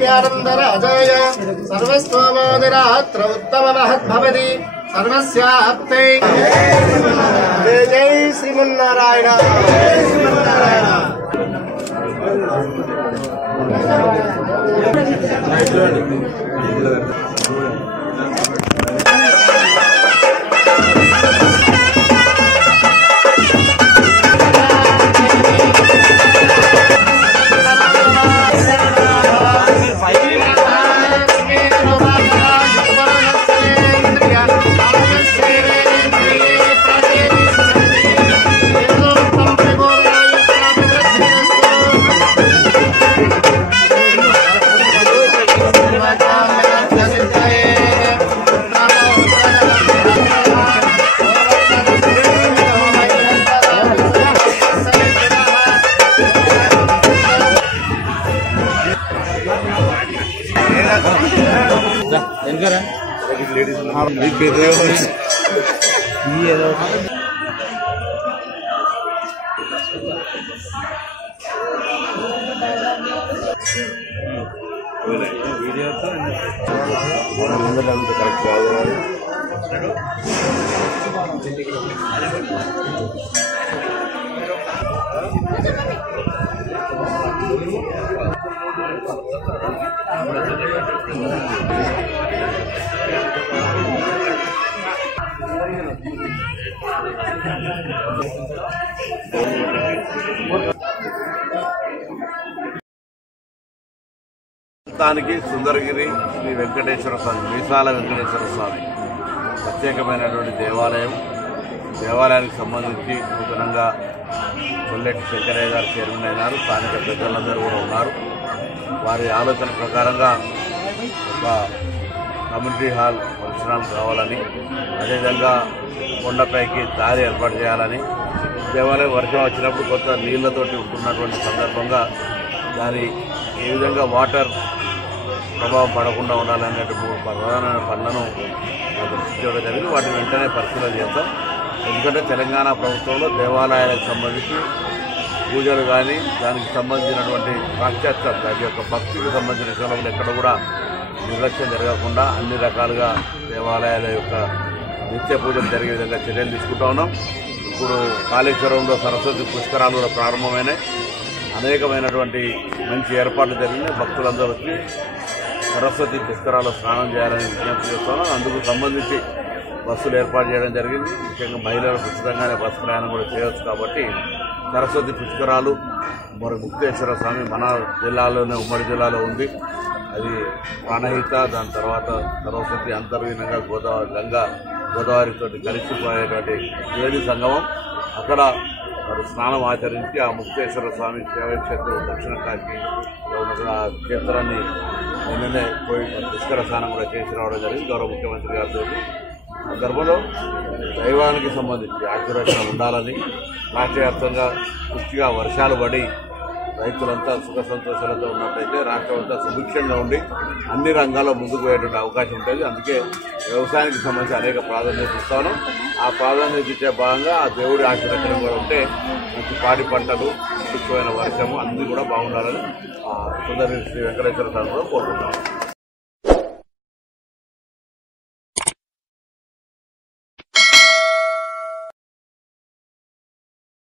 प्यारंदराजाय सर्वस्वमोदिरात्र उत्तम महद्भवति सर्वस्याप्तै जय जय श्रीमन्नारायण जय श्रीमन्नारायण। మొత్తానికి సుందరగిరి శ్రీ వెంకటేశ్వర స్వామి మీసాల వెంకటేశ్వర స్వామి ప్రత్యేకమైనటువంటి దేవాలయం. దేవాలయానికి సంబంధించి నూతనంగా కొల్లెట్టి శంకరయ్య గారు చైర్మన్ అయినారు. స్థానిక పెద్దలందరూ కూడా ఉన్నారు. వారి ఆలోచన ప్రకారంగా ఒక కమ్యూనిటీ హాల్ ఫంక్షన్ హాల్ కావాలని, అదేవిధంగా కొండపైకి దారి ఏర్పాటు చేయాలని, దేవాలయం వర్షం వచ్చినప్పుడు కొంత నీళ్లతోటి ఉంటున్నటువంటి సందర్భంగా దాని ఏ విధంగా వాటర్ ప్రభావం పడకుండా ఉండాలనేటువంటి 3 ప్రధానమైన పనులను దృష్టించడం జరిగింది. వాటిని వెంటనే పరిశీలన చేస్తాం. ఎందుకంటే తెలంగాణ ప్రభుత్వంలో దేవాలయాలకు సంబంధించి పూజలు కానీ దానికి సంబంధించినటువంటి పాశ్చాత్య దాని యొక్క భక్తికి సంబంధించిన విషయంలో ఎక్కడ కూడా నిర్లక్ష్యం జరగకుండా అన్ని రకాలుగా దేవాలయాల యొక్క నిత్య పూజలు జరిగే విధంగా చర్యలు తీసుకుంటా ఉన్నాం. ఇప్పుడు కాళేశ్వరంలో సరస్వతి పుష్కరాలు కూడా ప్రారంభమైనాయి. అనేకమైనటువంటి మంచి ఏర్పాట్లు జరిగినాయి. భక్తులందరూ వచ్చి సరస్వతి పుష్కరాల్లో స్నానం చేయాలని విజ్ఞప్తి చేస్తున్నాం. అందుకు సంబంధించి బస్సులు ఏర్పాటు చేయడం జరిగింది. ముఖ్యంగా మహిళలు ఉచితంగానే బస్సు ప్రయాణం కూడా చేయవచ్చు. కాబట్టి సరస్వతి పుష్కరాలు మరి ముక్తేశ్వర స్వామి మన జిల్లాలోనే ఉమ్మడి జిల్లాలో ఉంది. అది ప్రాణహిత, దాని తర్వాత సరస్వతి అంతర్లీనంగా గోదావరితో కలిసిపోయేటువంటి వేది సంగమం. అక్కడ మరి స్నానం ఆచరించి ఆ ముక్తేశ్వర స్వామి శివక్షేత్రం దక్షిణ కాశీలో ఉన్న ఆ క్షేత్రాన్ని నిన్ననే పోయి పుష్కర స్నానం కూడా చేసి రావడం జరిగింది గౌరవ ముఖ్యమంత్రి గారితో. సందర్భంలో దైవానికి సంబంధించి ఆశీర్వచన ఉండాలని, రాష్ట్ర వ్యాప్తంగా పుష్టిగా వర్షాలు పడి రైతులంతా సుఖ సంతోషాలతో ఉన్నట్లయితే రాష్ట్రం అంతా సుభిక్షంగా ఉండి అన్ని రంగాల్లో ముందుకు పోయేటువంటి అవకాశం ఉంటుంది. అందుకే వ్యవసాయానికి సంబంధించి అనేక ప్రాధాన్యత ఇస్తాను. ఆ ప్రాధాన్యత ఇచ్చే భాగంగా ఆ దేవుడి ఆశీర్వచనం కూడా ఉంటే మంచి పాడి పంటలు, సుఖమైన వర్షము అన్నీ కూడా బాగుండాలని సుందరగిరి శ్రీ వెంకటేశ్వర స్వామిలో కోరుకుంటాను.